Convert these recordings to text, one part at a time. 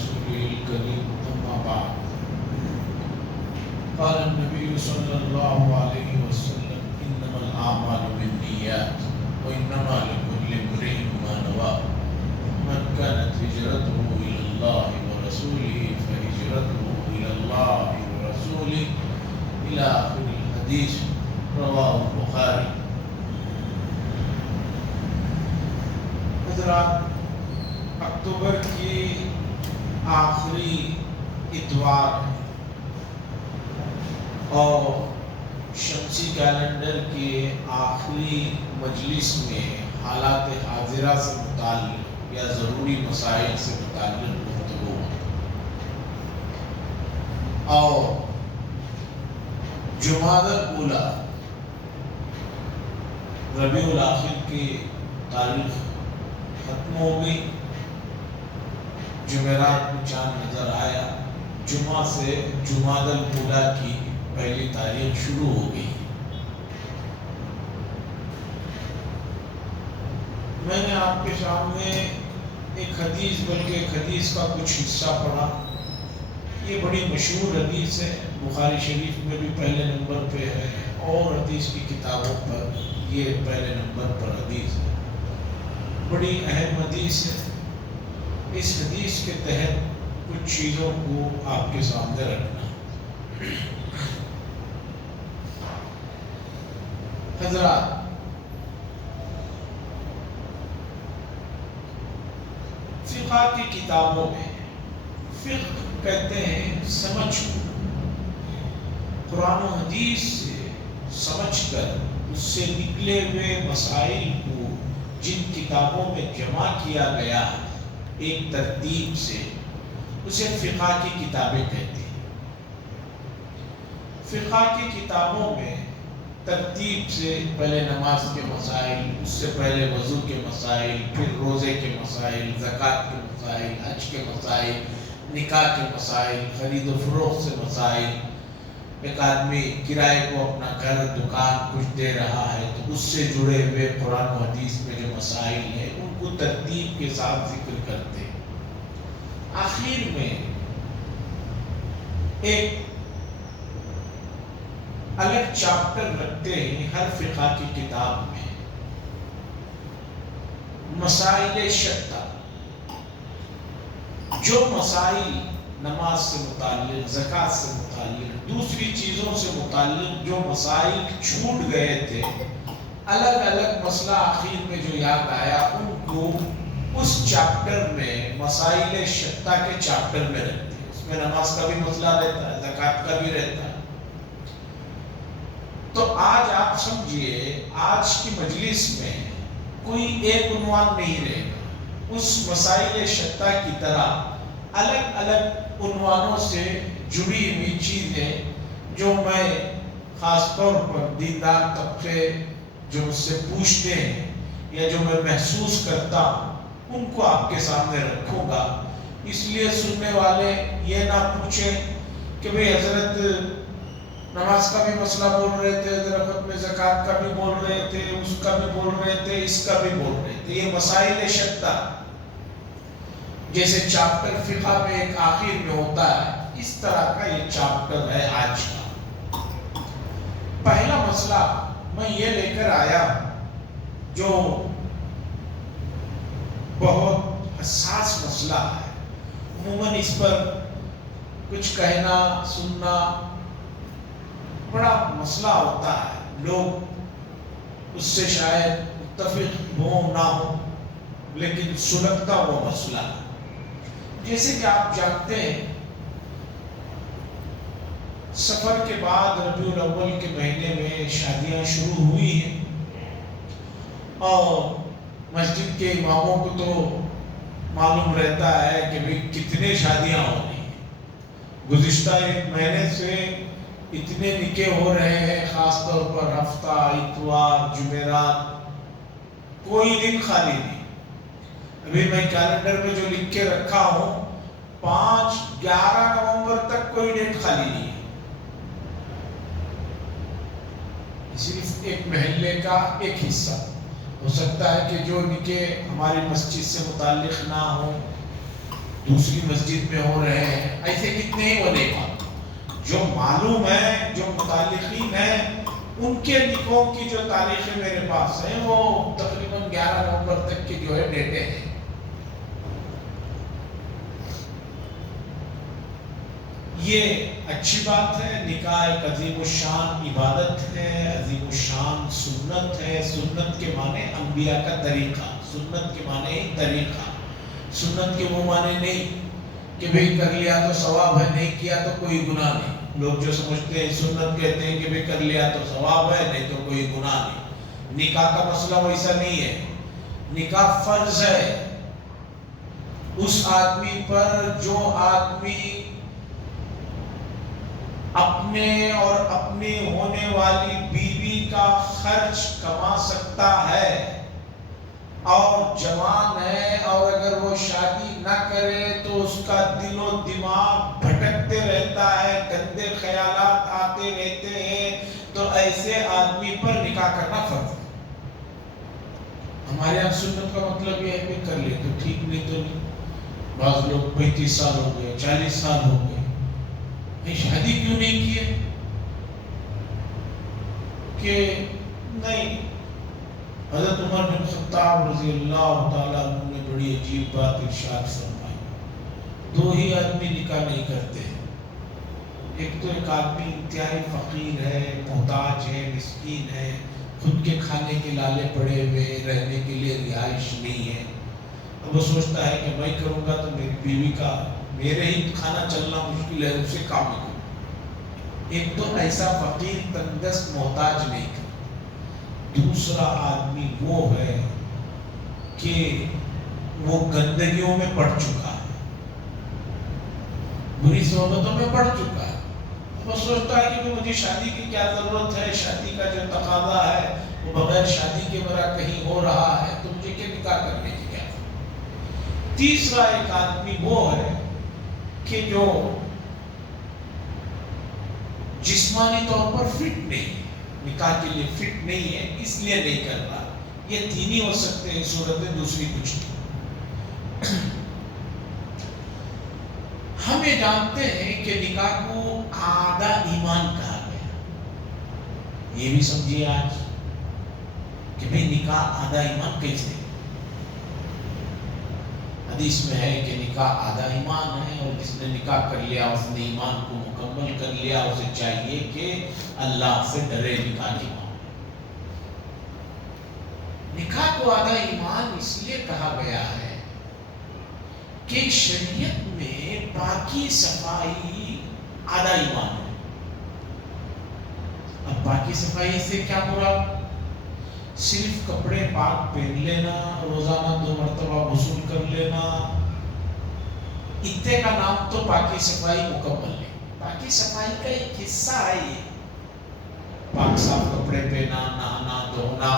رسوله الكريم أما بعد. قال النبي صلى الله عليه وسلم إنما الأعمال بالنيات وإنما لكل امرئ ما نوى من كانت هجرته إلى الله ورسوله فهجرته إلى الله ورسوله إلى آخر الحديث. رواه البخاري. حضرات، اکتوبر کی آخری اتوار ہے اور شمسی کیلنڈر کے آخری مجلس میں حالات حاضرہ سے متعلق یا ضروری مسائل سے متعلق گفتگو اور جمادی الاولیٰ ربیع الاخر کی تاریخ ختم ہو گئی. جمعرات میں چاند نظر آیا. جمعہ سے جمادی الاولیٰ کی پہلی تاریخ شروع ہو گئی. میں نے آپ کے سامنے ایک حدیث بلکہ ایک حدیث کا کچھ حصہ پڑھا. یہ بڑی مشہور حدیث ہے، بخاری شریف میں بھی پہلے نمبر پہ ہے اور حدیث کی کتابوں پر یہ پہلے نمبر پر حدیث ہے. بڑی اہم حدیث ہے. اس حدیث کے تحت کچھ چیزوں کو آپ کے سامنے رکھنا. حضرات، فقہ کی کتابوں میں فقہ کہتے ہیں سمجھ کو، قرآن و حدیث سے سمجھ کر اس سے نکلے ہوئے مسائل کو جن کتابوں میں جمع کیا گیا ایک ترتیب سے، اسے فقہ کی کتابیں کہتے ہیں. فقہ کی کتابوں میں ترتیب سے پہلے نماز کے مسائل، اس سے پہلے وضو کے مسائل، پھر روزے کے مسائل، زکوٰۃ کے مسائل، حج کے مسائل، نکاح کے مسائل، خرید و فروخت سے مسائل. ایک آدمی کرائے کو اپنا گھر دکان کچھ دے رہا ہے تو اس سے جڑے ہوئے قرآن و حدیث میں جو مسائل ہیں ان کو ترتیب کے ساتھ ذکر کرتے ہیں. آخر میں ایک الگ چاپٹر رکھتے ہیں ہر فقہ کی کتاب میں، مسائل شتیٰ. جو مسائل نماز سے متعلق، زکوٰۃ سے متعلق، دوسری چیزوں سے متعلق جو مسائل چھوٹ گئے تھے، الگ الگ مسئلہ آخر میں جو یاد آیا ان کو اس چیپٹر میں، مسائل شتیٰ کے چیپٹر میں رکھتے ہیں. اس میں نماز کا بھی مسئلہ رہتا ہے، زکوٰۃ کا بھی رہتا ہے. تو آج آپ سمجھیے آج کی مجلس میں کوئی ایک عنوان نہیں رہے گا. اس مسائل شتیٰ کی طرح الگ الگ عنوانوں سے جڑی ہوئی چیزیں جو میں خاص طور پر دیندار طبقے جو مجھ سے پوچھتے ہیں یا جو میں محسوس کرتا ہوں ان کو آپ کے سامنے رکھوں گا. اس لیے سننے والے یہ نہ پوچھیں کہ بھئی حضرت نماز کا بھی مسئلہ بول رہے تھے، حضرت میں زکوٰۃ کا بھی بول رہے تھے، اس کا بھی بول رہے تھے، اس کا بھی بول رہے تھے. یہ مسائل شتیٰ جیسے چاپٹر فقہ میں ایک آخر میں ہوتا ہے، اس طرح کا یہ چاپٹر ہے آج کا. پہلا مسئلہ میں یہ لے کر آیا جو بہت حساس مسئلہ ہے. عموماً اس پر کچھ کہنا سننا بڑا مسئلہ ہوتا ہے، لوگ اس سے شاید متفق ہوں نہ ہوں، لیکن سلگتا وہ مسئلہ ہے. جیسے کہ آپ جانتے ہیں سفر کے بعد ربیع الاول کے مہینے میں شادیاں شروع ہوئی ہیں اور مسجد کے اماموں کو تو معلوم رہتا ہے کہ بھئی کتنے شادیاں ہو رہی ہیں. گزشتہ ایک مہینے سے اتنے نکاح ہو رہے ہیں، خاص طور پر ہفتہ، اتوار، جمعرات، کوئی دن خالی نہیں. ابھی میں کیلنڈر میں جو لکھ کے رکھا ہوں 11 نومبر تک کوئی ڈیٹ خالی نہیں ہے. صرف ایک محلے کا ایک حصہ ہو سکتا ہے کہ جو نکاح ہماری مسجد سے متعلق نہ ہو دوسری مسجد میں ہو رہے ہیں، ایسے کتنے ہی ولیمہ جو معلوم ہے، جو متعلقین ہیں ان کے نکاح کی جو تاریخیں میرے پاس ہیں وہ تقریباً 11 نومبر تک کی جو ہے ڈیٹیں ہیں۔ یہ اچھی بات ہے، نکاح ایک عظیم الشان عبادت ہے، عظیم الشان سنت ہے۔ سنت کے معنی انبیاء کا طریقہ، سنت کے معنی ہی طریقہ، سنت کے وہ معنی نہیں کہ بھئی کر لیا تو ثواب ہے، نہیں کیا تو کوئی گناہ نہیں۔ لوگ جو سمجھتے ہیں سنت کہتے ہیں کہ بھئی کر لیا تو ثواب ہے، نہیں تو کوئی گناہ نہیں۔ نکاح کا مسئلہ ویسا نہیں ہے، نکاح فرض ہے اس آدمی پر جو آدمی اپنے اور اپنی ہونے والی بیوی کا خرچ کما سکتا ہے اور جوان ہے، اور اگر وہ شادی نہ کرے تو اس کا دل و دماغ بھٹکتے رہتا ہے، گندے خیالات آتے رہتے ہیں، تو ایسے آدمی پر نکاح کرنا فرض ہے۔ ہمارے یہاں سنت کا مطلب یہ ہے کہ کر لے تو ٹھیک، نہیں تو نہیں۔ بعض لوگ 35 سال ہو گئے، 40 سال ہو گئے، شادی کیوں نہیں کی ہے؟ کہ نہیں، حضرت عمر بن خطاب رضی اللہ تعالیٰ عنہ نے بڑی عجیب بات ارشاد فرمائی، 2 ہی آدمی نکاح نہیں کرتے، ایک تو ایک آدمی انتہائی فقیر ہے، محتاج ہے، مسکین ہے، خود کے کھانے کے لالے پڑے ہوئے، رہنے کے لیے رہائش نہیں ہے، اب وہ سوچتا ہے کہ میں کروں گا تو میری بیوی کا، میرے ہی کھانا چلنا مشکل ہے، اسے کام نہیں کروں۔ ایک تو ایسا فقیر تنگدست محتاج نہیں کرتا۔ دوسرا آدمی وہ ہے کہ وہ گندگیوں میں پڑ چکا ہے، بری صحبتوں میں پڑ چکا ہے، وہ سوچتا ہے کہ مجھے شادی کی کیا ضرورت ہے، شادی کا جو تقاضا ہے وہ بغیر شادی کے میرا کہیں ہو رہا ہے، تو مجھے کیا نکاح کرنے کی کیا ضرورت۔ تیسرا ایک آدمی وہ ہے کہ جو جسمانی طور پر فٹ نہیں، نکاح کے لیے فٹ نہیں ہے، اس لیے نہیں کر رہا۔ یہ 3 ہی ہو سکتے ہیں صورتیں، دوسری کچھ نہیں۔ ہم یہ جانتے ہیں کہ نکاح کو آدھا ایمان کہا گیا، یہ بھی سمجھیے آج کہ بھئی نکاح آدھا ایمان کیسے؟ حدیث میں ہے کہ نکاح آدھا ایمان ہے، اور جس نے نکاح کر لیا اس نے ایمان کو مکمل کر لیا، اسے چاہیے کہ اللہ سے ڈرے نکاح کی معاملے۔ نکاح کو آدھا ایمان اس لیے کہا گیا ہے کہ شریعت میں پاکی صفائی آدھا ایمان ہے۔ اب پاکی صفائی سے کیا مراد؟ صرف کپڑے پاک پہن لینا، روزانہ 2 مرتبہ غسل کر لینا، اتنے کا نام تو پاکی صفائی مکمل ہے۔ پاکی صفائی کا ایک حصہ ہے یہ، پاک صاف کپڑے پہنا، نہانا دھونا،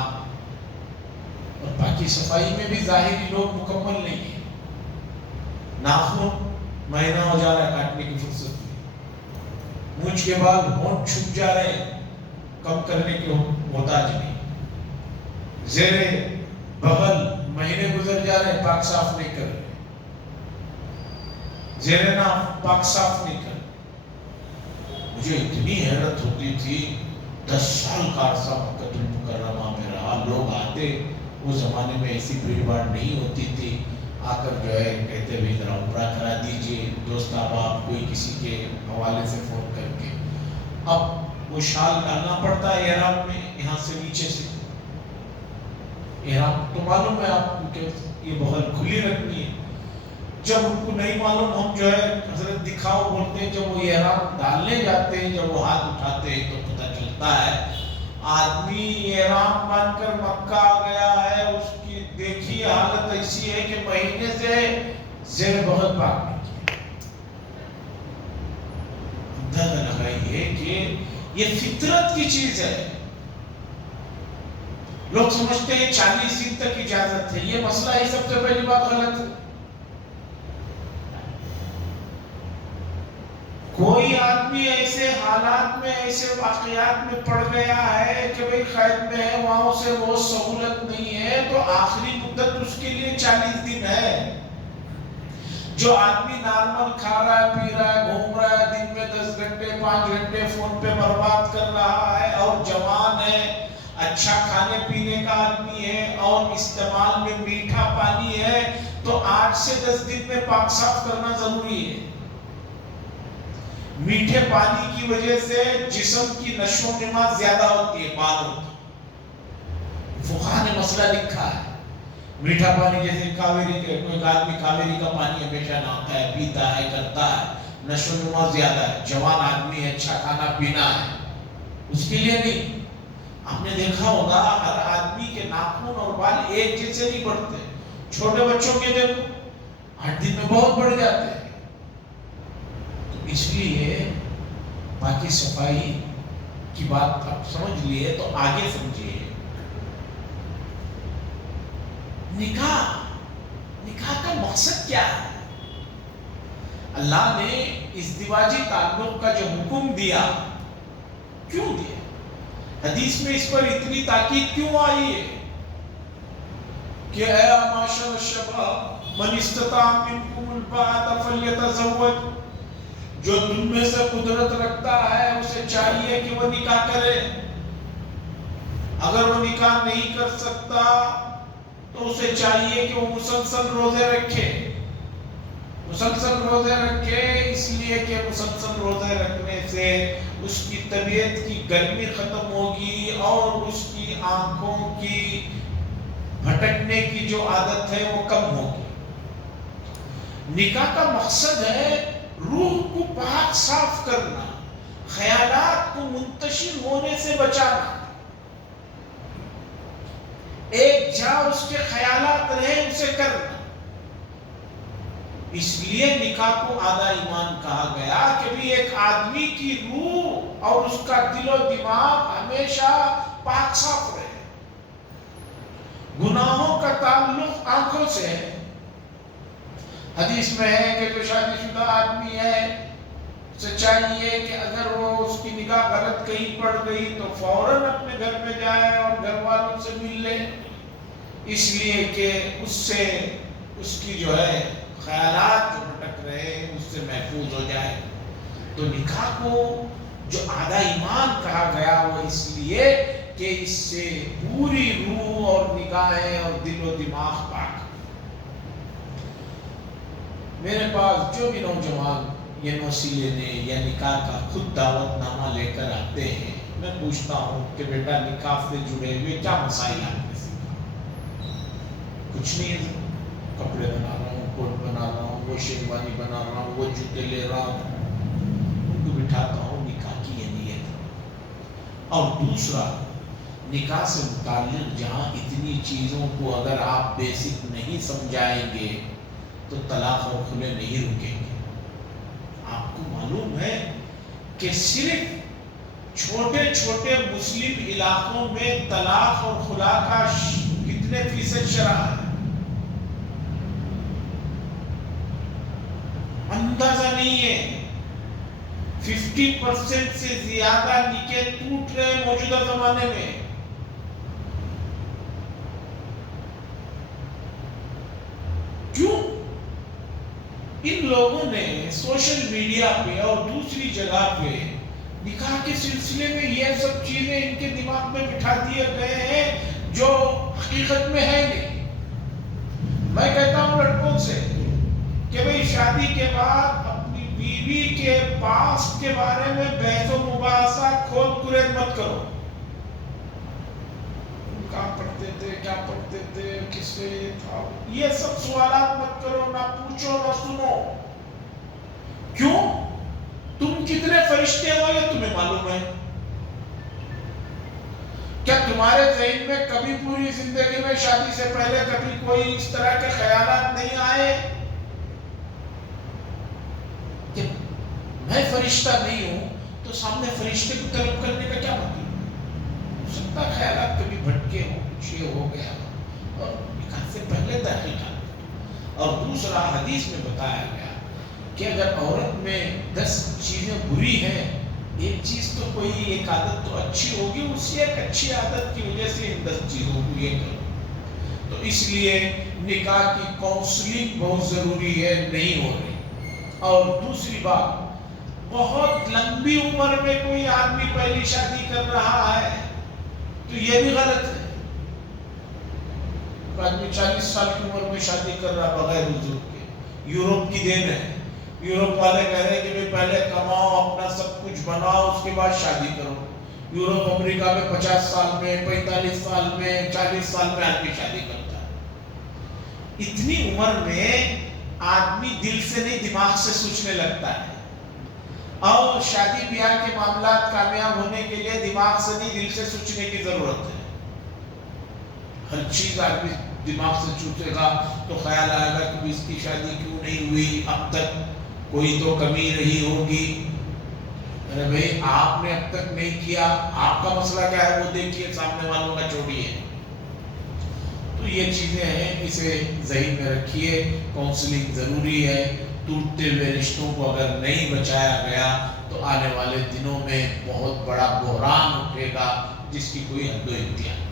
اور پاکی صفائی میں بھی ظاہری لوگ مکمل نہیں ہیں۔ ناخن مہینہ ہو جا رہا ہے کاٹنے کی فرصت نہیں، مونچھ کے بعد ہونٹ چھپ جا رہے ہیں، کم کرنے کے محتاج نہیں، زیر بغل مہینے گزر جا رہے ہیں، پاک صاف نہیں کر رہے، زیر ناف پاک صاف نہیں کر رہے۔ مجھے اتنی حیرت ہوتی تھی، 10 سال کا عرصہ مکہ المکرمہ میں رہا، لوگ آتے، اس زمانے میں ایسی بھیڑ بھاڑ نہیں ہوتی تھی، آ کر جو ہے کہتے بھی ذرا عمرہ کرا دیجئے، دوست احباب کوئی کسی کے حوالے سے فون کر کے۔ اب وہ شال ڈالنا پڑتا ہے احرام میں، یہاں سے نیچے سے، احرام تو معلوم ہے آپ کو کہ یہ بغل کھلی رکھنی ہے۔ جب ان کو نہیں معلوم، ہم جو ہے حضرت دکھاؤ بولتے ہیں، جب وہ احرام ڈالنے جاتے ہیں، جب وہ ہاتھ اٹھاتے ہیں تو پتہ چلتا ہے آدمی احرام باندھ کر مکہ آ گیا ہے، اس کی دیکھی حالت ایسی ہے کہ مہینے سے زیر بغل پاک نہیں کیا۔ اندازہ لگائیے کہ یہ فطرت کی چیز ہے۔ لوگ سمجھتے ہیں 40 دن تک اجازت ہے، یہ مسئلہ ہی سب سے پہلی بات غلط ہے۔ کوئی آدمی ایسے حالات میں، ایسے واقعات میں پڑ گیا ہے کہ بھئی قید میں ہے، وہاں سے وہ سہولت نہیں ہے، تو آخری مدت اس کے لیے 40 دن ہے۔ جو آدمی نارمل کھا رہا ہے، پی رہا ہے، گھوم رہا ہے، دن میں 10 گھنٹے 5 گھنٹے فون پہ برباد کر رہا ہے اور جوان ہے، اچھا کھانے پینے کا آدمی ہے اور استعمال میں میٹھا پانی ہے، تو 8 سے 10 دن میں پاک صاف کرنا ضروری ہے۔ میٹھے پانی کی وجہ سے جسم کی نشو و نما زیادہ ہوتی ہے، بال ہوتی ہے۔ فقہاء نے مسئلہ لکھا ہے، میٹھا پانی جیسے کاویری کے، کوئی آدمی کاویری کا پانی ہمیشہ نہاتا ہے، پیتا ہے، کرتا ہے، نشو و نما زیادہ ہے، جوان آدمی ہے، اچھا کھانا پینا ہے، اس کے لیے نہیں۔ آپ نے دیکھا ہوگا ہر آدمی کے ناخن اور بال ایک جیسے نہیں بڑھتے، چھوٹے بچوں کے دیکھو 8 دن میں بہت بڑھ جاتے ہیں۔ تو اس لیے باقی صفائی کی بات آپ سمجھ لیے تو آگے سمجھیے۔ نکاح کا مقصد کیا ہے؟ اللہ نے ازدواجی تعلق کا جو حکم دیا، کیوں دیا؟ حدیث میں اس پر اتنی تاکید کیوں آئی ہے کہ اے معاشر الشباب من استطاع منکم الباءۃ فلیتزوج، جو تم میں سے قدرت رکھتا ہے اسے چاہیے کہ وہ نکاح کرے، اگر وہ نکاح نہیں کر سکتا تو اسے چاہیے کہ وہ مسلسل روزے رکھے۔ مسلسل روزے رکھے اس لیے کہ مسلسل روزے رکھنے سے اس کی طبیعت کی گرمی ختم ہوگی اور اس کی آنکھوں کی بھٹکنے کی جو عادت ہے وہ کم ہوگی۔ نکاح کا مقصد ہے روح کو پاک صاف کرنا، خیالات کو منتشر ہونے سے بچانا، ایک جا اس کے خیالات رہے اسے کرنا۔ اس لیے نکاح کو آدھا ایمان کہا گیا کہ بھی ایک آدمی کی روح اور اس کا دل و دماغ ہمیشہ پاک صاف رہے۔ گناہوں کا تعلق آنکھوں سے ہے۔ حدیث میں ہے کہ جو شادی شدہ آدمی ہے اسے چاہیے کہ اگر وہ اس کی نگاہ غلط کہیں پڑ گئی تو فوراً اپنے گھر میں جائے اور گھر والوں سے مل لے، اس لیے کہ اس سے اس کی جو ہے خیالات جو بھٹک رہے اس سے محفوظ ہو جائے۔ تو نکاح کو جو آدھا ایمان کہا گیا وہ اس لیے کہ اس سے پوری روح اور نگاہیں اور دل و دماغ پاک۔ میرے پاس جو بھی نوجوان یہ وسیلے نے یا نکاح کا خود دعوت نامہ لے کر آتے ہیں، میں پوچھتا ہوں کہ بیٹا نکاح سے جڑے ہوئے کیا مسائل آپ نے سیکھا؟ کچھ نہیں ہے، کپڑے بنا رہا ہوں، کوٹ بنا رہا ہوں، وہ شیروانی بنا رہا ہوں، وہ جوتے لے رہا ہوں۔ ان کو بٹھاتا ہوں نکاح کی یہ نیت۔ اور دوسرا، نکاح سے متعلق جہاں اتنی چیزوں کو اگر آپ بیسک نہیں سمجھائیں گے تو طلاق اور خلع نہیں رکیں گے۔ آپ کو معلوم ہے کہ صرف چھوٹے چھوٹے مسلم علاقوں میں طلاق اور خلع کا کتنے فیصد شرح ہے؟ اندازہ نہیں ہے۔ 50% سے زیادہ نکاح ٹوٹ رہے موجودہ زمانے میں۔ کیوں؟ ان لوگوں نے سوشل میڈیا پہ اور دوسری جگہ پہ نکاح کے سلسلے میں یہ سب چیزیں ان کے دماغ میں بٹھا دیے گئے ہیں جو حقیقت میں ہے نہیں۔ میں کہتا ہوں لڑکوں سے کہ بھئی شادی کے بعد اپنی بیوی کے پاسٹ کے بارے میں بحث و مباحثہ کھول کرید مت کرو۔ کہاں پڑھتے تھے، کیا پڑھتے تھے، کس سے یہ تھا، یہ سب سوالات مت کرو، نہ پوچھو نہ سنو۔ کیوں؟ تم کتنے فرشتے ہو یہ تمہیں معلوم ہے؟ کیا تمہارے ذہن میں کبھی پوری زندگی میں شادی سے پہلے کبھی کوئی اس طرح کے خیالات نہیں آئے کہ میں فرشتہ نہیں ہوں تو سامنے فرشتے کو طلب کرنے کا کیا مطلب؟ ہو سکتا خیالات کبھی بھٹکے ہوں، کچھ یہ ہو گیا اور نکاح سے پہلے تحقیقات۔ اور دوسرا، حدیث میں بتایا گیا کہ اگر عورت میں 10 چیزیں بری ہیں، ایک چیز تو کوئی ایک عادت تو اچھی ہوگی، اسی ایک اچھی عادت کی وجہ سے ان 10 چیزوں کو یہ کرو۔ تو اس لیے نکاح کی کاؤنسلنگ بہت ضروری ہے، نہیں ہو رہی۔ اور دوسری بات، بہت لمبی عمر میں کوئی آدمی پہلی شادی کر رہا ہے تو یہ بھی غلط ہے۔ آدمی 40 سال کی عمر میں شادی کر رہا بغیر حضور کے۔ یورپ کی دین ہے، یورپ والے کہہ رہے ہیں کہ پہلے کماؤ، اپنا سب کچھ بناؤ، اس کے بعد شادی کرو۔ یورپ امریکہ میں 50 سال میں، 45 سال میں، 40 سال میں آدمی شادی کرتا ہے۔ اتنی عمر میں آدمی دل سے نہیں دماغ سے سوچنے لگتا ہے، اور شادی بیاہ کے معاملات کامیاب ہونے کے لیے دماغ سے نہیں دل سے سوچنے کی ضرورت ہے۔ ہر چیز آدمی دماغ سے سوچے گا تو خیال آئے گا کہ اس کی شادی کیوں نہیں ہوئی اب تک، کوئی تو کمی رہی ہوگی۔ ارے بھائی، آپ نے اب تک نہیں کیا، آپ کا مسئلہ کیا ہے وہ دیکھیے، سامنے والوں کا چھوڑیے۔ تو یہ چیزیں ہیں، اسے ذہن میں رکھیے، کاؤنسلنگ ضروری ہے۔ ٹوٹتے ہوئے رشتوں کو اگر نہیں بچایا گیا تو آنے والے دنوں میں بہت بڑا بحران اٹھے گا جس کی کوئی حد و انتہا نہیں۔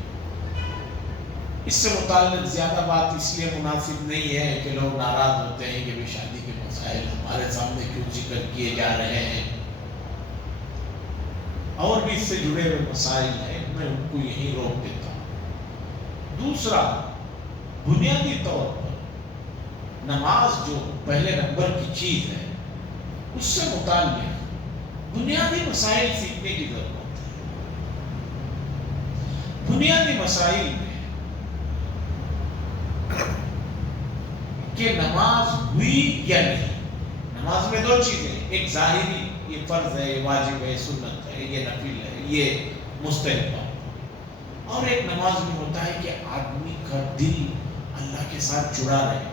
اس سے متعلق زیادہ بات اس لیے مناسب نہیں ہے کہ لوگ ناراض ہوتے ہیں کہ شادی کے مسائل ہمارے سامنے کیوں ذکر کیے جا رہے ہیں۔ اور بھی اس سے جڑے ہوئے مسائل ہیں، میں ان کو یہیں روک دیتا ہوں۔ دوسرا، بنیادی طور پر نماز جو پہلے نمبر کی چیز ہے، اس سے متعلق بنیادی مسائل سیکھنے کی ضرورت ہے۔ بنیادی مسائل میں کہ نماز ہوئی یا نہیں۔ نماز میں دو چیزیں، ایک ظاہری، یہ فرض ہے، یہ واجب ہے، سنت ہے، یہ نفل ہے، یہ مستحب ہے، اور ایک نماز میں ہوتا ہے کہ آدمی کا دل اللہ کے ساتھ جڑا رہے۔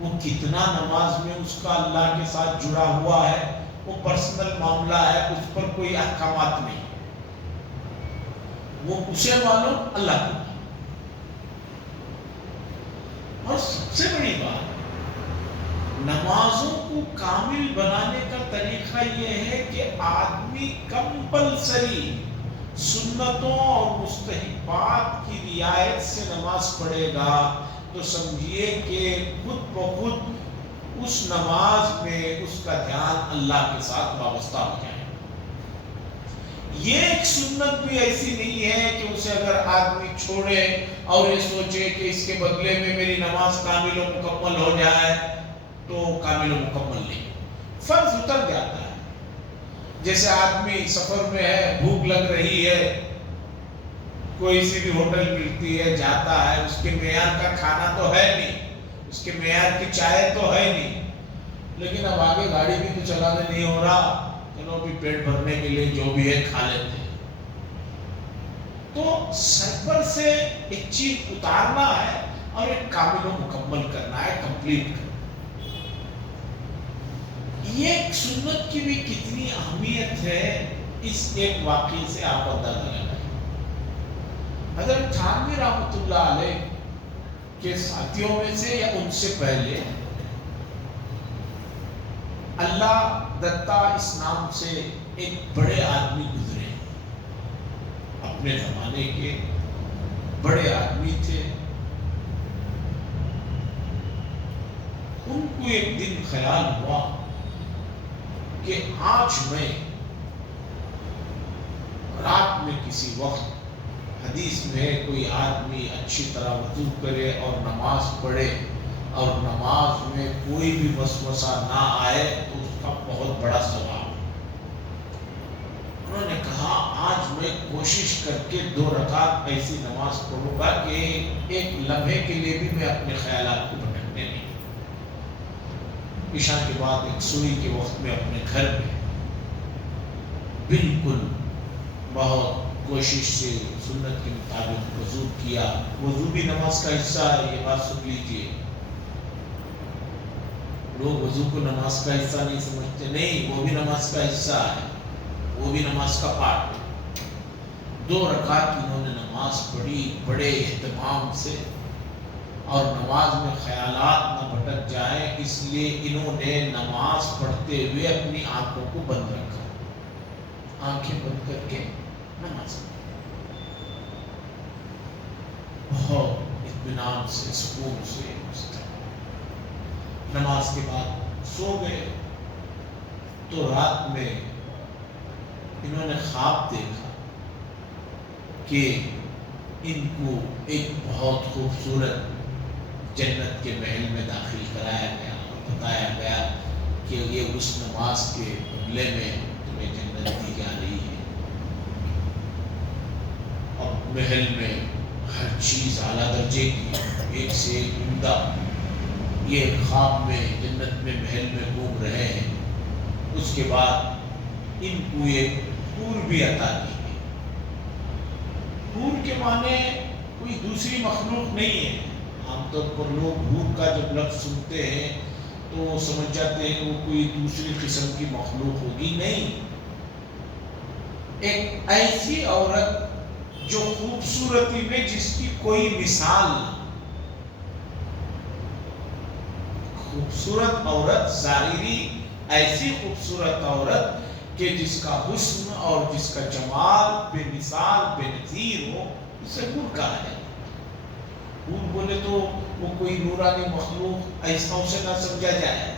وہ کتنا نماز میں اس کا اللہ کے ساتھ جڑا ہوا ہے وہ پرسنل معاملہ ہے، اس پر کوئی احکامات نہیں، وہ اسے معلوم، اللہ کو۔ اور سب سے بڑی بات، نمازوں کو کامل بنانے کا طریقہ یہ ہے کہ آدمی کمپلسری سنتوں اور مستحبات کی رعایت سے نماز پڑھے گا تو سمجھیے کہ خود بخود اس نماز میں اس کا دھیان اللہ کے ساتھ وابستہ ہو جائے۔ یہ ایک سنت بھی ایسی نہیں ہے کہ اسے اگر آدمی چھوڑے اور یہ سوچے کہ اس کے بدلے میں میری نماز کامل و مکمل ہو جائے تو کامل و مکمل نہیں، فرض اتر جاتا ہے۔ جیسے آدمی سفر میں ہے، بھوک لگ رہی ہے، کوئی سی بھی ہوٹل ملتی ہے، جاتا ہے، اس کے معیار کا کھانا تو ہے نہیں، اس کے معیار کی چائے تو ہے نہیں، لیکن اب آگے گاڑی بھی تو چلانے نہیں ہو رہا، چلو بھی پیٹ بھرنے کے لیے جو بھی ہے کھا لیتے ہیں۔ تو سر پر سے ایک چیز اتارنا ہے اور ایک کامل و مکمل کرنا ہے، کمپلیٹ کرنا۔ یہ ایک سنت کی بھی کتنی اہمیت ہے، اس ایک واقعے سے آپ اندازہ لگائیں۔ حضرت تھانوی رحمۃ اللہ علیہ کے ساتھیوں میں سے یا ان سے پہلے اللہ دتا اس نام سے ایک بڑے آدمی گزرے، اپنے زمانے کے بڑے آدمی تھے۔ ان کو ایک دن خیال ہوا کہ آج میں رات میں کسی وقت، حدیث میں کوئی آدمی اچھی طرح وضو کرے اور نماز پڑھے اور نماز میں کوئی بھی وسوسہ نہ آئے تو اس کا بہت بڑا ثواب۔ انہوں نے کہا آج میں کوشش کر کے 2 رکعت ایسی نماز پڑھوں گا کہ ایک لمحے کے لیے بھی میں اپنے خیالات کو بھٹکنے نہیں۔ عشاء کے بعد ایک سوئی کے وقت میں اپنے گھر میں بالکل بہت کوشش سے سنت کے مطابق وضو کیا۔ وضو بھی نماز کا حصہ ہے، یہ بات سن لیجیے۔ لوگ وضو کو نماز کا حصہ نہیں سمجھتے، نہیں، وہ بھی نماز کا حصہ ہے، وہ بھی نماز کا پارٹ ہے۔ 2 رکعت انہوں نے نماز پڑھی بڑے اہتمام سے، اور نماز میں خیالات نہ بھٹک جائیں اس لیے انہوں نے نماز پڑھتے ہوئے اپنی آنکھوں کو بند رکھا، آنکھیں بند کر کے نماز پڑھی۔ بہت اطمینان سے، سکون سے نماز کے بعد سو گئے۔ تو رات میں انہوں نے خواب دیکھا کہ ان کو ایک بہت خوبصورت جنت کے محل میں داخل کرایا گیا اور بتایا گیا کہ یہ اس نماز کے بدلے میں تمہیں جنت دی جا رہی ہے۔ اب محل میں ہر چیز اعلیٰ درجے کی، ایک سے ایک عمدہ، یہ خواب میں جنت میں محل میں گھوم رہے ہیں۔ اس کے بعد ان کو ایک حور بھی عطا کی گئی۔ حور کے معنی کوئی دوسری مخلوق نہیں ہے۔ عام طور پر لوگ حور کا جب لفظ سنتے ہیں تو سمجھ جاتے ہیں وہ کوئی دوسری قسم کی مخلوق ہوگی، نہیں، ایک ایسی عورت جو خوبصورتی میں جس کی کوئی مثال نہ، خوبصورت عورت، ظاہری ایسی خوبصورت عورت کہ جس کا حسن اور جس کا جمال بے مثال بے نظیر ہو، اسے حور کہا ہے۔ حور بولے تو وہ کوئی نورانی مخلوق ایسا اسے نہ سمجھا جائے۔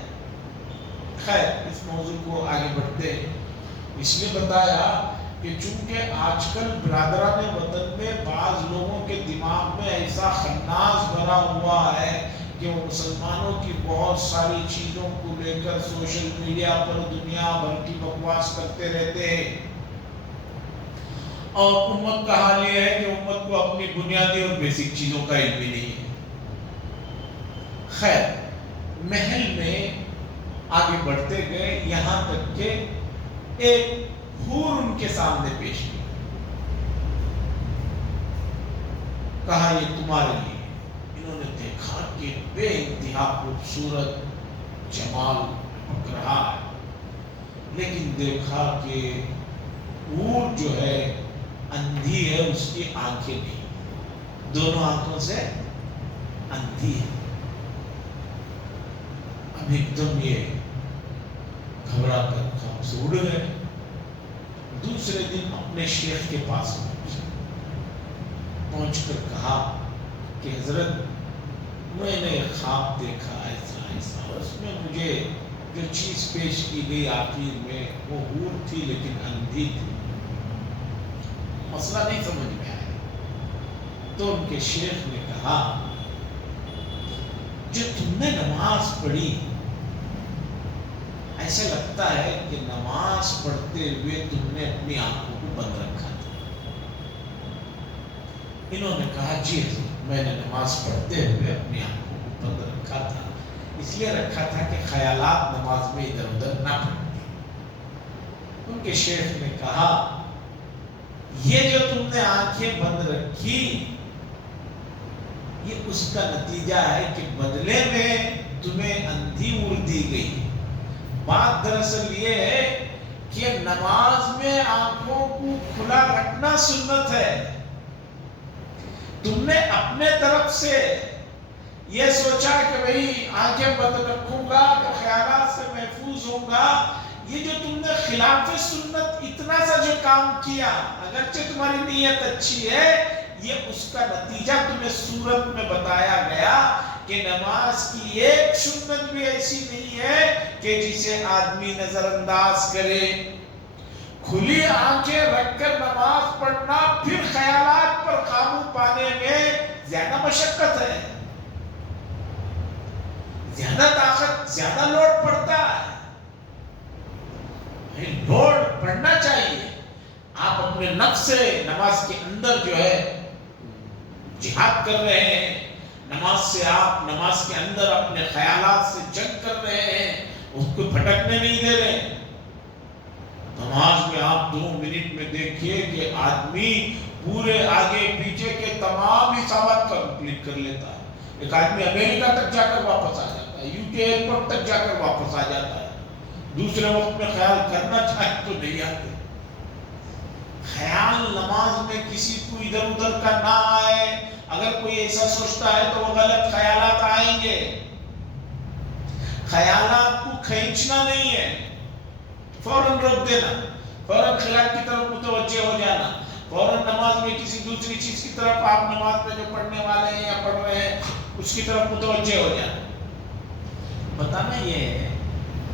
خیر، اس موضوع کو آگے بڑھتے ہیں۔ اس لیے بتایا کہ چونکہ آج کل برادران وطن میں بعض لوگوں کے دماغ میں ایسا خناس بھرا ہوا ہے کہ وہ مسلمانوں کی بہت ساری چیزوں کو لے کر سوشل میڈیا پر دنیا بھر کی بکواس کرتے رہتے ہیں، اور امت کا حال یہ ہے کہ امت کو اپنی بنیادی اور بیسک چیزوں کا علم بھی نہیں ہے۔ خیر، محل میں آگے بڑھتے گئے، یہاں تک کہ ایک حور ان کے سامنے پیش کی، کہا یہ تمہارے لیے۔ انہوں نے دیکھا کہ بے انتہا خوبصورت جمال پک رہا ہے، لیکن دیکھا کہ حور جو ہے اندھی ہے، اس کی آنکھیں نہیں، دونوں آنکھوں سے اندھی ہے۔ اب ایک دم یہ گھبرا کر خواب سے اڑ گئے۔ دوسرے دن اپنے شیخ کے پاس پہنچ کر کہا کہ حضرت، میں نے خواب دیکھا ایسا ایسا، اور اس میں مجھے جو چیز پیش کی گئی آخر میں وہ حور تھی لیکن اندھی تھی، مسئلہ نہیں سمجھ میں آیا۔ تو ان کے شیخ نے کہا جو تم نے نماز پڑھی، ایسا لگتا ہے کہ نماز پڑھتے ہوئے تم نے اپنی آنکھوں کو بند رکھا تھا۔ انہوں نے کہا جی حضرت، میں نے نماز پڑھتے ہوئے اپنی آنکھوں کو بند رکھا تھا، اس لیے رکھا تھا کہ خیالات نماز میں ادھر ادھر نہ پھرتے۔ ان کے شیخ نے کہا یہ جو تم نے آنکھیں بند رکھی، یہ اس کا نتیجہ ہے کہ بدلے میں تمہیں اندھی حور دی گئی۔ بات دراصل یہ ہے کہ نماز میں آنکھوں کو کھلا رکھنا سنت ہے۔ تم نے اپنے طرف سے یہ سوچا کہ بھئی آنکھیں بند رکھوں گا تو خیالات سے محفوظ ہوں گا، یہ جو تم نے خلاف سنت اتنا سا جو کام کیا، اگرچہ تمہاری نیت اچھی ہے، یہ اس کا نتیجہ تمہیں صورت میں بتایا گیا کہ نماز کی ایک سنت بھی ایسی نہیں ہے کہ جسے آدمی نظر انداز کرے۔ کھلی آنکھیں رکھ کر نماز پڑھنا پھر خیالات پر قابو پانے میں زیادہ مشقت ہے، زیادہ طاقت، زیادہ لوڈ پڑتا ہے۔ لوڈ پڑنا چاہیے۔ آپ اپنے نفس سے نماز کے اندر جو ہے جہاد کر رہے ہیں، نماز سے آپ نماز کے اندر اپنے خیالات سے جنگ کر رہے ہیں، اس کو بھٹکنے نہیں دے رہے ہیں۔ نماز میں آپ 2 منٹ میں دیکھیے کہ آدمی پورے آگے پیچھے کے تمام حسابات کمپلیٹ کر لیتا ہے۔ ایک آدمی امریکہ تک جا کر واپس آ جاتا ہے، UK ایئرپورٹ تک جا کر واپس آ جاتا ہے، دوسرے وقت میں خیال کرنا چاہے تو نہیں آتے۔ خیال نماز میں کسی کو ادھر ادھر کا نہ آئے۔ اگر کوئی ایسا سوچتا ہے تو وہ غلط خیالات آئیں گے۔ خیالات کو کھینچنا نہیں ہے، فوراً روک دینا، فوراً خیال کی طرف متوجہ ہو جانا۔ فوراً نماز میں کسی دوسری چیز کی طرف آپ نماز میں جو پڑھنے والے ہیں یا پڑھ رہے ہیں اس کی طرف متوجہ ہو جائیں. بتانا یہ ہے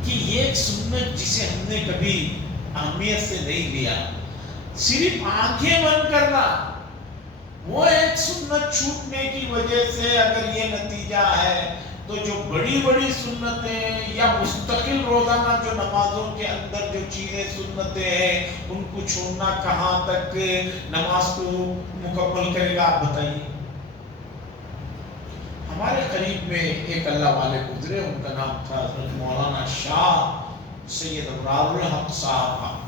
کہ یہ ایک سنت جسے ہم نے کبھی اہمیت سے نہیں لیا. صرف آنکھیں بند کرنا وہ ایک سنت چھوٹنے کی وجہ سے اگر یہ نتیجہ ہے تو جو بڑی بڑی سنتیں یا مستقل روزانہ جو نمازوں کے اندر جو چیزیں سنتیں ہیں ان کو چھوڑنا کہاں تک نماز کو مکمل کرے گا آپ بتائیے. ہمارے قریب میں ایک اللہ والے گزرے, ان کا نام تھا حضرت مولانا شاہ سید ابرار الحق صاحب. آپ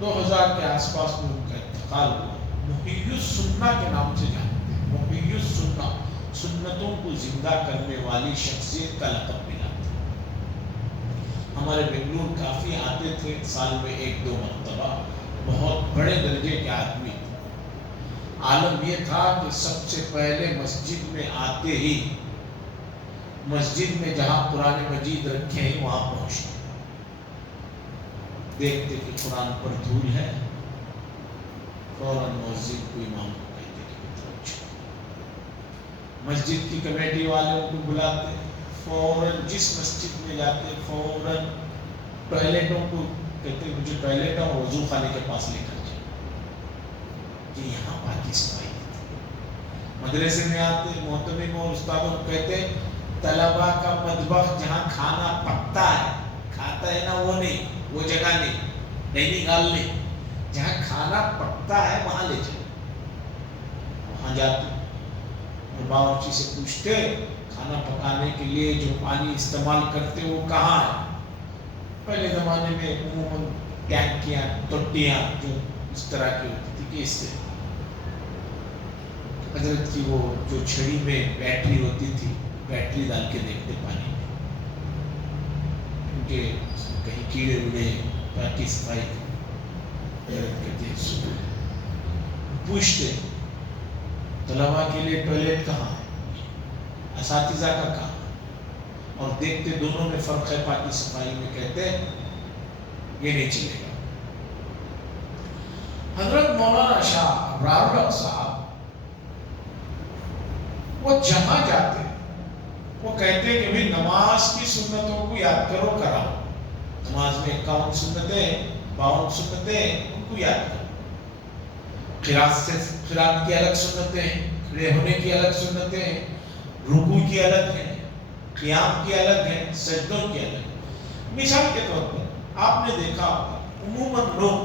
2000 کے آس پاس میں ان کا انتقال ہوا. محی السنہ کے نام سے جانتے ہیں. محی السنہ, سنتوں کو زندہ کرنے والی شخصیت کا لقب ملا تھا. ہمارے بنگلور کافی آتے تھے, سال میں 1-2 مرتبہ. بہت بڑے درجے کے آدمی تھے. عالم یہ تھا کہ سب سے پہلے مسجد میں آتے ہی مسجد میں جہاں قرآن مجید رکھے ہیں وہاں پہنچتے, دیکھتے کہ قرآن پر دھول ہے, فوراً مسجد کو امام کو کہتے کہ مسجد کی کمیٹی والوں کو بلاتے, فوراً جس مسجد میں جاتے فوراً ٹوائلٹوں کو کہتے مجھے ٹوائلٹ اور وضو خانے کے پاس لے کر جائے کہ یہاں پاکستانی. مدرسے میں آتے محتمم اور استادوں کو کہتے طلباء کا مطبخ جہاں کھانا پکتا ہے, کھاتا ہے نا وہ نہیں, وہ جگہ نہیں نکالنے, جہاں کھانا پکتا ہے وہاں لے جائے. وہاں جاتے اور باورچی سے پوچھتے کھانا پکانے کے لیے جو پانی استعمال کرتے وہ کہاں ہے. پہلے زمانے میں عموماً ٹینکیاں ٹوٹیاں جو اس طرح کی ہوتی تھی کہ اس سے حضرت کی وہ جو چھڑی میں بیٹری ہوتی تھی, بیٹری ڈال کے دیکھتے پانی میں, کیونکہ کہیں کیڑے وڑے باقی صفائی کرتے. پوچھتے طلباء کے لیے ٹوائلٹ کہاں ہے, اساتذہ کا کہاں, اور دیکھتے دونوں میں فرق ہے پاکی صفائی میں, کہتے یہ نہیں چلے گا. حضرت مولانا شاہ ابرار الحق صاحب وہ جہاں جاتے وہ کہتے کہ بھی نماز کی سنتوں کو یاد کرو, کراؤ. نماز میں 51 سنتیں 52 سنتیں ان کو یاد کرو. قرات کی الگ سنتیں, کھڑے ہونے کی الگ سنتیں, رکوع کی الگ ہیں, قیام کی الگ ہیں, سجدوں کی الگ ہیں. مثال کے طور پر آپ نے دیکھا ہوگا عموماً لوگ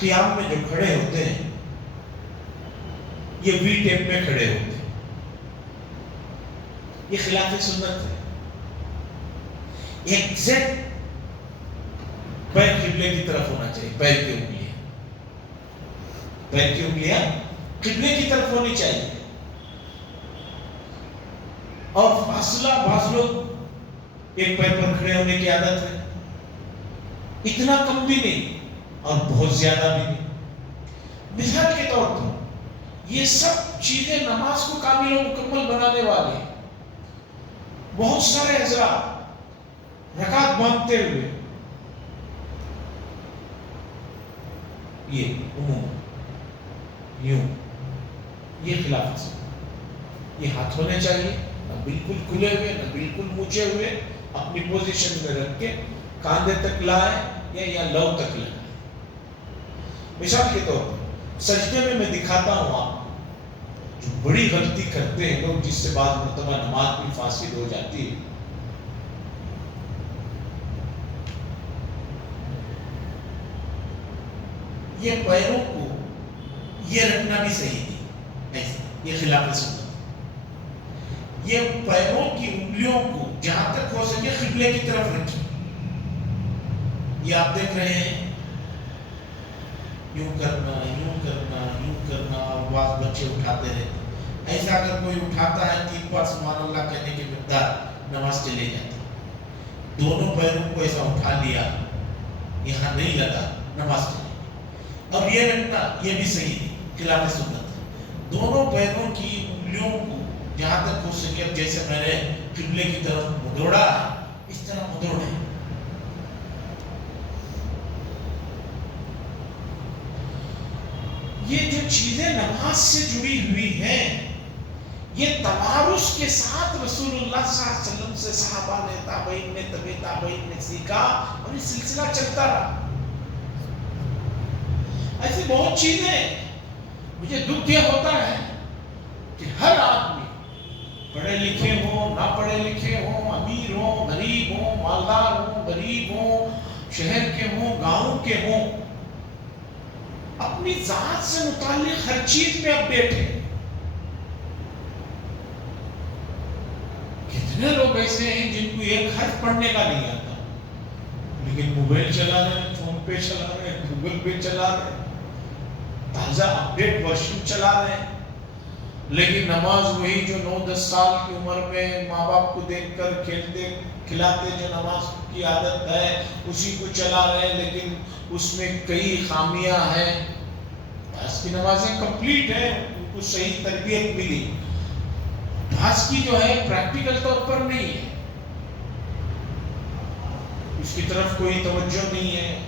قیام میں جو کھڑے ہوتے ہیں یہ وی ٹیپ میں کھڑے ہوتے ہیں. یہ خلاف سنت ہے. ایگزیکٹ پیر قبلے کی طرف ہونا چاہیے. پیر کی انگلیاں قبلے کی طرف ہونی چاہیے, اور فاصلہ بعض لوگ ایک پیر پر کھڑے ہونے کی عادت ہے, اتنا کم بھی نہیں اور بہت زیادہ بھی نہیں. مثال کے طور پر یہ سب چیزیں نماز کو کامل و مکمل بنانے والے ہیں. بہت سارے حضرات رکعت باندھتے ہوئے یہ عموماً یوں, یہ خلاف سنت. یہ ہاتھ ہونے چاہیے نہ بالکل کھلے ہوئے نہ بالکل مونچھے ہوئے, اپنی پوزیشن میں رکھ کے کاندھے تک لائے یا لو تک لائے. مثال کے طور پر سجدے میں دکھاتا ہوں آپ جو بڑی غلطی کرتے ہیں لوگ, جس سے بعض مرتبہ نماز بھی فاسد ہو جاتی ہے. یہ پیروں کو یہ رکھنا بھی صحیح نہیں, ایسا یہ خلاف سنت. یہ پیروں کی انگلیوں کو جہاں تک ہو سکے قبلے کی طرف رکھیں. یہ آپ دیکھ رہے ہیں یوں کرنا یوں کرنا یوں کرنا, اور بعض بچے اٹھاتے رہتے. ایسا اگر کوئی اٹھاتا ہے 3 بار سبحان اللہ کہنے کی مقدار نماز چلے جاتی. دونوں پیروں کو ایسا اٹھا لیا, یہاں نہیں لگا, نماز چلے. اب یہ رکھنا یہ بھی صحیح نہیں, خلاف سنت. دونوں پیروں کی انگلیوں کو جہاں تک ہو سکے, اب جیسے میں نے قبلے کی طرف مدوڑا ہے اس طرح مدوڑے. یہ جو چیزیں نماز سے جڑی ہوئی ہیں یہ توارث کے ساتھ رسول اللہ صلی اللہ علیہ وسلم سے صحابہ نے، تابعین نے، تبع تابعین نے سیکھا اور یہ سلسلہ چلتا رہا۔ ایسی بہت چیزیں، مجھے دکھ یہ ہوتا ہے کہ ہر آدمی پڑھے لکھے ہوں، نہ پڑھے لکھے ہوں، امیر ہوں، غریب ہوں، مالدار ہوں، غریب ہوں، شہر کے ہوں، گاؤں کے ہوں، اپنی ذات سے متعلق ہر چیز میں اپڈیٹ ہے۔ کتنے لوگ ایسے ہیں جن کو ایک حرف پڑھنے کا نہیں آتا لیکن موبائل چلا رہے ہیں، فون پہ چلا رہے ہیں، گوگل پہ چلا رہے ہیں، تازہ اپڈیٹ ورژن چلا رہے ہیں، لیکن نماز وہی جو 9-10 سال کی عمر میں ماں باپ کو دیکھ کر کھیلتے کھلاتے جو نماز کی عادت ہے اسی کو چلا رہے ہیں، لیکن اس میں کئی خامیاں ہیں۔ بعض کی نمازیں کمپلیٹ ہیں، ان کو صحیح تربیت ملی، بعض کی جو ہے پریکٹیکل طور پر نہیں ہے، اس کی طرف کوئی توجہ نہیں ہے۔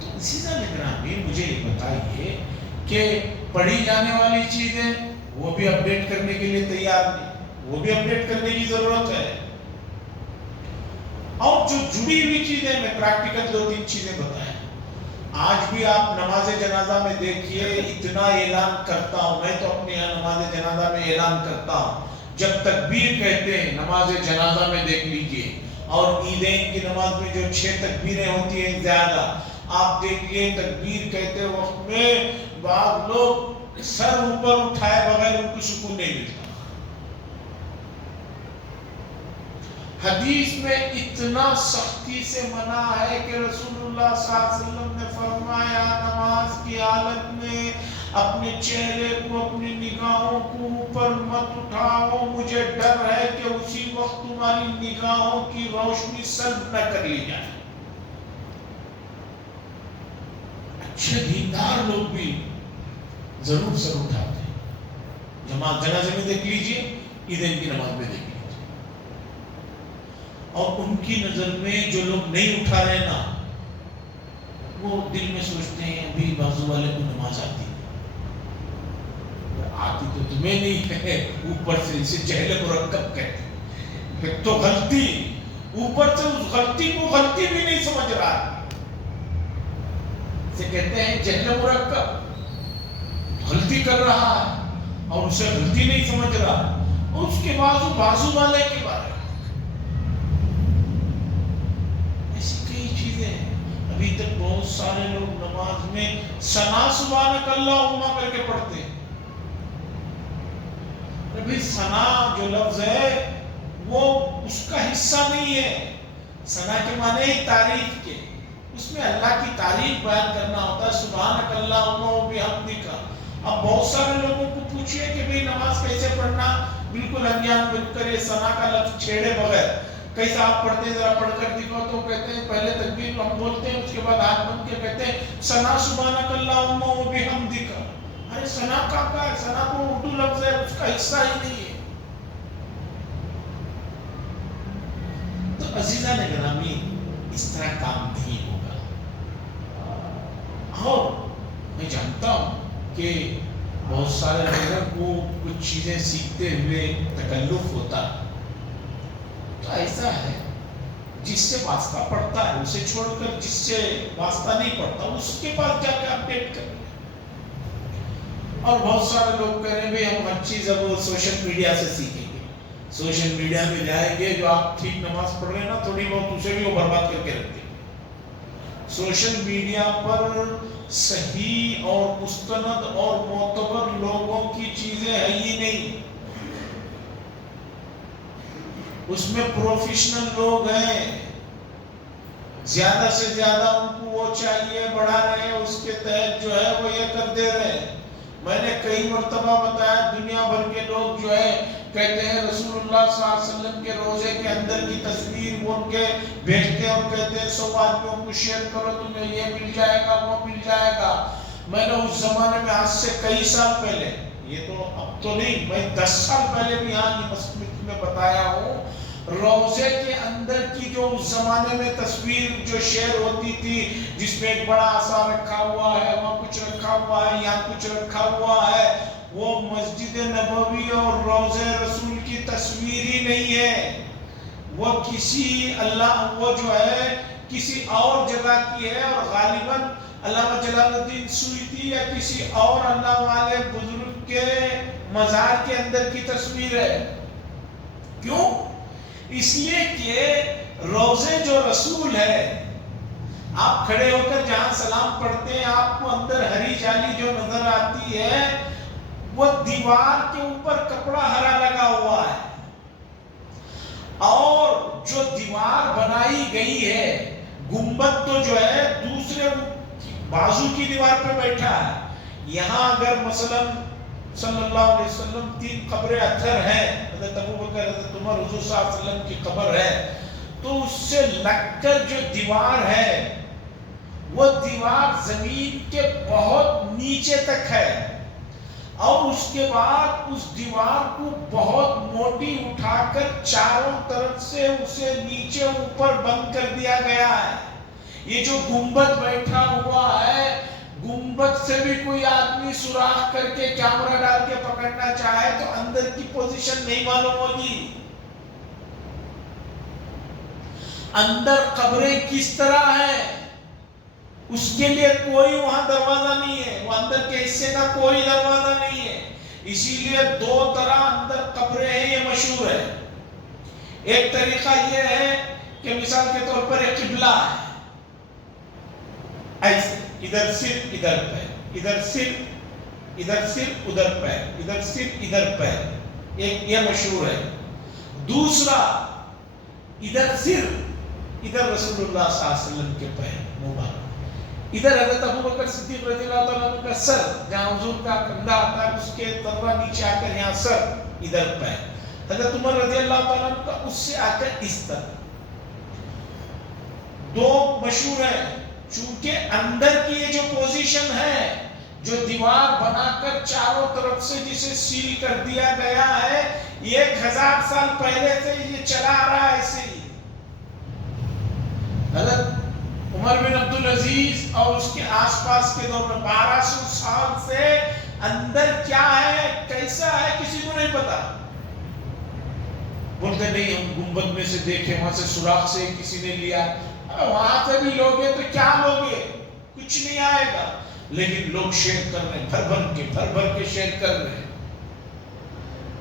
تو اسی طرح گرامی مجھے یہ بتائیے کہ پڑھی جانے والی چیزیں وہ بھی اپڈیٹ کرنے کے لیے تیار نہیں، وہ بھی اپڈیٹ کرنے کی ضرورت ہے، اور جو جڑی ہوئی چیزیں، میں پریکٹیکل 2-3 چیزیں بتائیں۔ آج بھی آپ نماز جنازہ میں دیکھیے، اتنا اعلان کرتا ہوں میں، تو اپنے یہاں نماز جنازہ میں اعلان کرتا ہوں، جب تکبیر کہتے ہیں نماز جنازہ میں دیکھ لیجئے، اور عیدین کی نماز میں جو 6 تکبیریں ہوتی ہیں زیادہ، آپ دیکھیے تکبیر کہتے وقت میں بعض لوگ سر اوپر اٹھائے بغیر ان کو سکون نہیں ملتا۔ حدیث میں اتنا سختی سے منع ہے کہ رسول اللہ صلی اللہ علیہ وسلم نے فرمایا نماز کی حالت میں اپنے چہرے کو، اپنی نگاہوں کو اوپر مت اٹھاؤ، مجھے ڈر ہے کہ اسی وقت تمہاری نگاہوں کی روشنی سلب نہ کر لی جائے۔ اچھے دیندار لوگ بھی ضرور سر اٹھاتے ہیں، جماعت جنازے میں دیکھ لیجئے، عیدین کی نماز میں دیکھ لیجئے، اور ان کی نظر میں جو لوگ نہیں اٹھا رہے نا، وہ دل میں سوچتے ہیں ابھی بازو والے کو نماز آتی تو تمہیں نہیں ہے، اوپر سے اسے جہل مرکب کہتے ہیں، ایک تو غلطی، اوپر سے اس غلطی کو غلطی بھی نہیں سمجھ رہا ہے، اسے کہتے ہیں جہل مرکب، غلطی کر رہا ہے اور اسے غلطی نہیں سمجھ رہا ہے، اور اس کے بازو والے کے بارے میں ابھی تک بہت سارے لوگ نماز میں ثنا سبحانک اللہم کر کے پڑھتے ہیں۔ ابھی ثنا جو لفظ ہے وہ اس کا حصہ نہیں ہے، ثنا کے معنی ہی تعریف کے، اس میں اللہ کی تعریف بیان کرنا ہوتا ہے، سبحانک اللہم و بحمدک۔ اب بہت سارے لوگوں کو پوچھئے کہ بھئی نماز کیسے پڑھنا، بالکل انجان بن کر یہ ثنا کا لفظ چھیڑے بغیر کیسا آپ پڑھتے ہیں، ذرا پڑھ کر دکھاؤ، تو کہتے ہیں پہلے تکبیر ہم بولتے ہیں، اس کے بعد ہاتھ بن کے کہتے ہیں ثنا سبحانک اللہم و بحمدک۔ ارے ثنا کا ہے، ثنا کو اردو لفظ ہے، اس کا حصہ ہی نہیں ہے۔ تو عزیزان گرامی اس طرح کام نہیں ہوگا، اور میں جانتا ہوں کہ بہت سارے لوگوں کو کچھ چیزیں سیکھتے ہوئے تکلف ہوتا ہے، تو ایسا ہے جس سے واسطہ پڑتا ہے اسے چھوڑ کر جس سے واسطہ نہیں پڑتا اس کے پاس جا کے اپڈیٹ کریں۔ اور بہت سارے لوگ کہہ رہے ہیں بھئی ہم ہر چیز اب سوشل میڈیا سے سیکھیں گے، سوشل میڈیا میں جائیں گے، جو آپ ٹھیک نماز پڑھ رہے ہیں نا تھوڑی بہت اسے بھی وہ برباد کر کے رکھتے ہیں۔ سوشل میڈیا پر صحیح اور مستند اور معتبر لوگوں کی چیزیں ہیں ہی نہیں، اس میں پروفیشنل لوگ ہیں، زیادہ سے زیادہ ان کو وہ چاہیے، بڑھا رہے ہیں، اس کے تحت جو ہے وہ یہ کر دے رہے ہیں۔ میں نے کئی مرتبہ بتایا دنیا بھر کے لوگ جو ہے کہتے ہیں رسول اللہ صلی اللہ علیہ وسلم کے روزے کے اندر کی تصویر وہ ان کے بھیجتے ہیں اور کہتے ہیں 100 آدمیوں کو شیئر کرو تمہیں یہ مل جائے گا وہ مل جائے گا۔ میں نے اس زمانے میں آج سے کئی سال پہلے، یہ تو اب تو نہیں، میں 10 سال پہلے بھی یہاں کی مسجد میں بتایا ہوں، روزے کے اندر کی جو اس زمانے میں تصویر جو شعر ہوتی تھی، جس میں ایک بڑا عصا رکھا ہوا ہے، وہاں کچھ رکھا ہوا ہے، یہاں کچھ رکھا ہوا ہے، وہ مسجد نبوی اور روزے رسول کی تصویر ہی نہیں ہے، وہ کسی وہ جو ہے کسی اور جگہ کی ہے، اور غالباً علامہ جلال الدین سیوطی یا کسی اور اللہ والے بزرگ کے مزار کے اندر کی تصویر ہے۔ کیوں؟ اس لیے کہ روزے جو رسول ہے، آپ کھڑے ہو کر جہاں سلام پڑھتے ہیں، آپ کو اندر ہری جالی جو نظر آتی ہے، وہ دیوار کے اوپر کپڑا ہرا لگا ہوا ہے، اور جو دیوار بنائی گئی ہے، گنبد تو جو ہے دوسرے بازو کی دیوار پہ بیٹھا ہے۔ یہاں اگر مثلا صلی اللہ علیہ وسلم 3 قبریں اتھر ہیں، حضرت ابوبکر، حضرت عمر، حضور صلی اللہ علیہ وسلم کی قبر ہے، تو اس سے لگ کر جو دیوار ہے، وہ دیوار زمین کے بہت نیچے تک ہے، اور اس کے بعد اس دیوار کو بہت موٹی اٹھا کر چاروں طرف سے اسے نیچے اوپر بند کر دیا گیا ہے۔ یہ جو گنبد بیٹھا ہوا ہے، گنبد سے بھی کوئی آدمی سوراخ کر کے کیمرہ ڈال کے پکڑنا چاہے تو اندر کی پوزیشن نہیں معلوم ہوگی، اندر قبریں کس طرح ہیں، اس کے لیے کوئی وہاں دروازہ نہیں ہے، وہ اندر کے حصے کا کوئی دروازہ نہیں ہے۔ اسی لیے 2 طرح اندر قبریں ہیں، یہ مشہور ہے۔ ایک طریقہ یہ ہے کہ مثال کے طور پر ایک قبلہ ہے، ایسے ادھر سر ادھر پیر، ادھر سر ادھر سر ادھر پیر، ادھر سر ادھر پیر، ایک یہ مشہور ہے۔ دوسرا ادھر سر ادھر رسول اللہ صلی اللہ علیہ وسلم کے پیر مبارک، ادھر حضرت ابوبکر صدیق رضی اللہ عنہ کا سر، جہاں حضور کا کندھا آتا ہے اس کے ذرا نیچے آ کر یہاں سر، ادھر پیر، حضرت عمر رضی اللہ عنہ کا اس سے آ کر اس طرح۔ 2 مشہور ہیں، چونکہ اندر کی یہ جو پوزیشن ہے، جو دیوار بنا کر چاروں طرف سے جسے سیل کر دیا گیا ہے، یہ 1000 سال پہلے سے یہ چلا آ رہا ہے ایسے ہی۔ حضرت عمر بن عبدالعزیز اور اس کے آس پاس کے دور میں 1200 سال سے اندر کیا ہے، کیسا ہے، کسی کو نہیں پتا۔ بولتے نہیں ہم گنبد میں سے دیکھیں، وہاں سے سوراخ سے کسی نے لیا، وہاں سے بھی لوگے تو کیا لوگے، کچھ نہیں آئے گا، لیکن لوگ شیئر کر رہے ہیں، بھر بھر کے شیئر کر رہے ہیں۔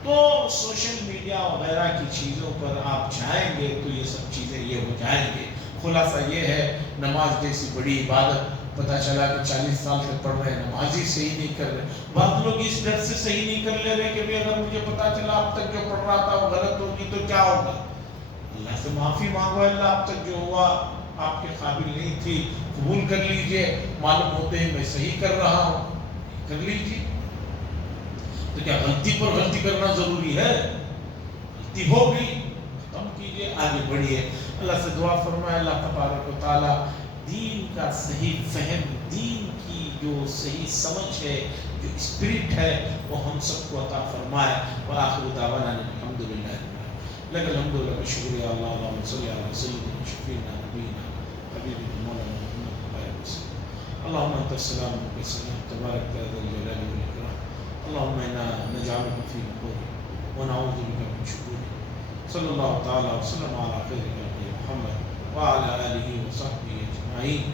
تو سوشل میڈیا وغیرہ کی چیزوں پر آپ جائیں گے تو یہ سب چیزیں یہ ہو جائیں گے۔ خلاصہ یہ ہے، نماز جیسی بڑی عبادت پتہ چلا کہ 40 سال سے پڑھ رہے ہیں، نماز ہی صحیح نہیں کر رہے۔ بعض لوگ اس ڈر سے صحیح نہیں کر لے رہے کہ اگر مجھے پتہ چلا اب تک جو پڑھ رہا تھا وہ غلط ہوگی تو کیا ہوگا۔ اللہ سے معافی مانگو، اللہ اب تک جو ہوا آپ کے قابل نہیں تھی، قبول کر لیجئے، معلوم ہوتے ہیں میں صحیح کر رہا ہوں، کر لیجئے۔ تو کیا غلطی پر غلطی کرنا ضروری ہے؟ غلطی ہو گئی، ختم کیجئے، آگے بڑھیے۔ اللہ سے دعا فرمائے اللہ تبارک و تعالی دین کا صحیح فہم، دین کی جو صحیح سمجھ ہے، جو اسپرٹ ہے، وہ ہم سب کو عطا فرمائے۔ وآخر دعوانا الحمدللہ لک الحمد لک شکریہ اللہ، اللہم صلی علی سیدنا شفیعنا نبینا حبیبنا مولانا محمد علیہ وسلم۔ اللہم انت السلام و منک السلام تبارک یا ذا الجلال والاکرام۔ اللہم انا نجعلک فی نحورک ونعوذ بک من شرورک۔ صلی اللہ تعالی وسلم علی خیر خلقہ محمد وعلى آلہ وصحبہ اجمعین۔